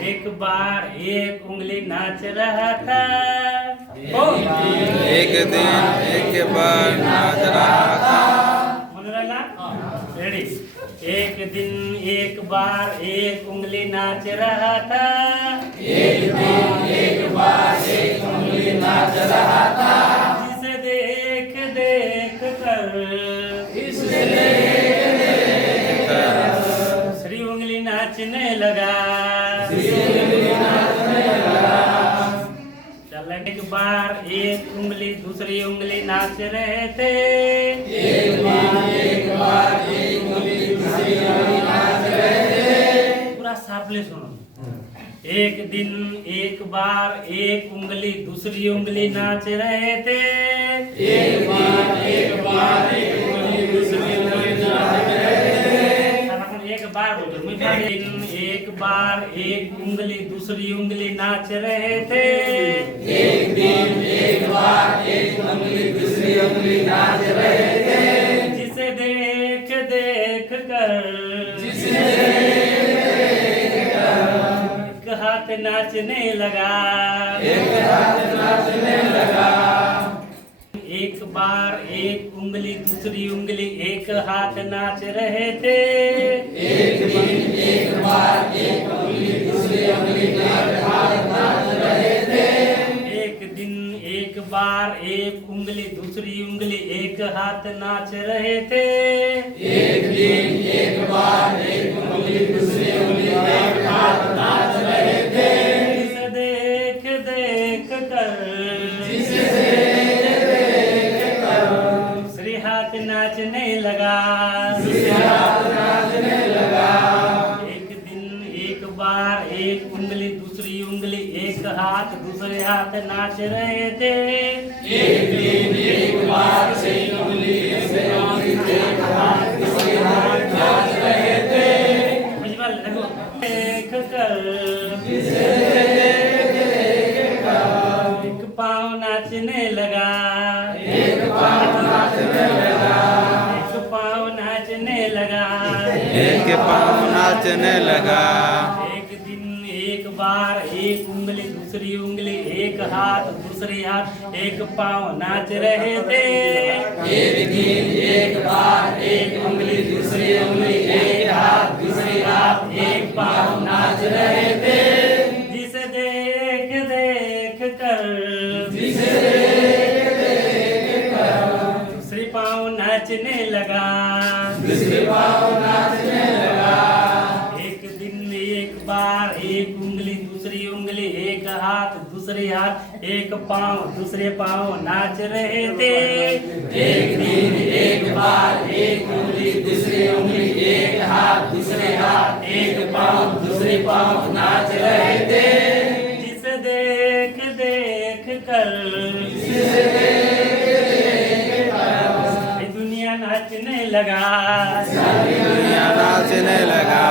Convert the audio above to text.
एक बार एक उंगली नाच रहा था। एक दिन एक बार नाच रहा था। रेडी। एक दिन एक बार एक उंगली नाच रहा था। एक दिन एक बार एक उंगली नाच रहा था। जिसे देख देख कर श्री उंगली नाचने लगा। चल एक बार एक उंगली दूसरी उंगली नाच रहे थे। एक बार एक उंगली दूसरी उंगली नाच रहे थे। पूरा साफले सुनो। एक दिन एक बार एक उंगली दूसरी उंगली नाच रहे थे। एक बार एक उंगली दूसरी उंगली नाच रहे थे। एक बार बोलो। एक बार एक उंगली दूसरी उंगली नाच रहे थे। एक दिन एक बार एक उंगली दूसरी उंगली नाच रहे थे। जिसे देख देख कर एक हाथ नाचने लगा। एक हाथ नाचने लगा। एक बार एक उंगली दूसरी उंगली एक हाथ नाच रहे थे। एक दिन एक बार एक उंगली दूसरी उंगली एक हाथ नाच रहे थे। एक दिन एक बार एक उंगली दूसरी उंगली एक हाथ नाच रहे थे। एक दिन एक बार एक उंगली दूसरी उंगली एक हाथ नाच रहे थे। जिसे देख देख कर श्री हाथ नाचने लगा। नाचने लगा। एक दिन एक बार एक उंगली दूसरी उंगली एक हाथ दूसरे हाथ नाच रहे थे। एक दिन एक बार एक उंगली दूसरी उंगली एक हाथ दूसरे हाथ नाच रहे थे। देख कर एक पाँव नाचने लगा। एक पाँव नाचने लगा। एक पाँव नाचने लगा। एक पाँव नाचने लगा। एक दिन एक बार एक उंगली दूसरी उंगली एक हाथ दूसरी हाथ एक पाँव नाच रहे थे। एक दिन एक बार एक उंगली दूसरी उंगली एक हाथ दूसरी हाथ एक पाँव नाच रहे थे। जिसे देख देख कर दूसरी पाँव नाचने लगा। दूसरे पाँव नाचने लगा। एक दिन एक बार एक उंगली दूसरी उंगली एक हाथ दूसरे हाथ एक पाँव दूसरे पाँव नाच रहे थे। एक दिन एक बार एक उंगली दूसरी उंगली एक हाथ दूसरे हाथ एक पाँव दूसरे पाँव नाच रहे थे। जिसे देख देख कर दुनिया नाचने लगा। दुनिया नाचने लगा।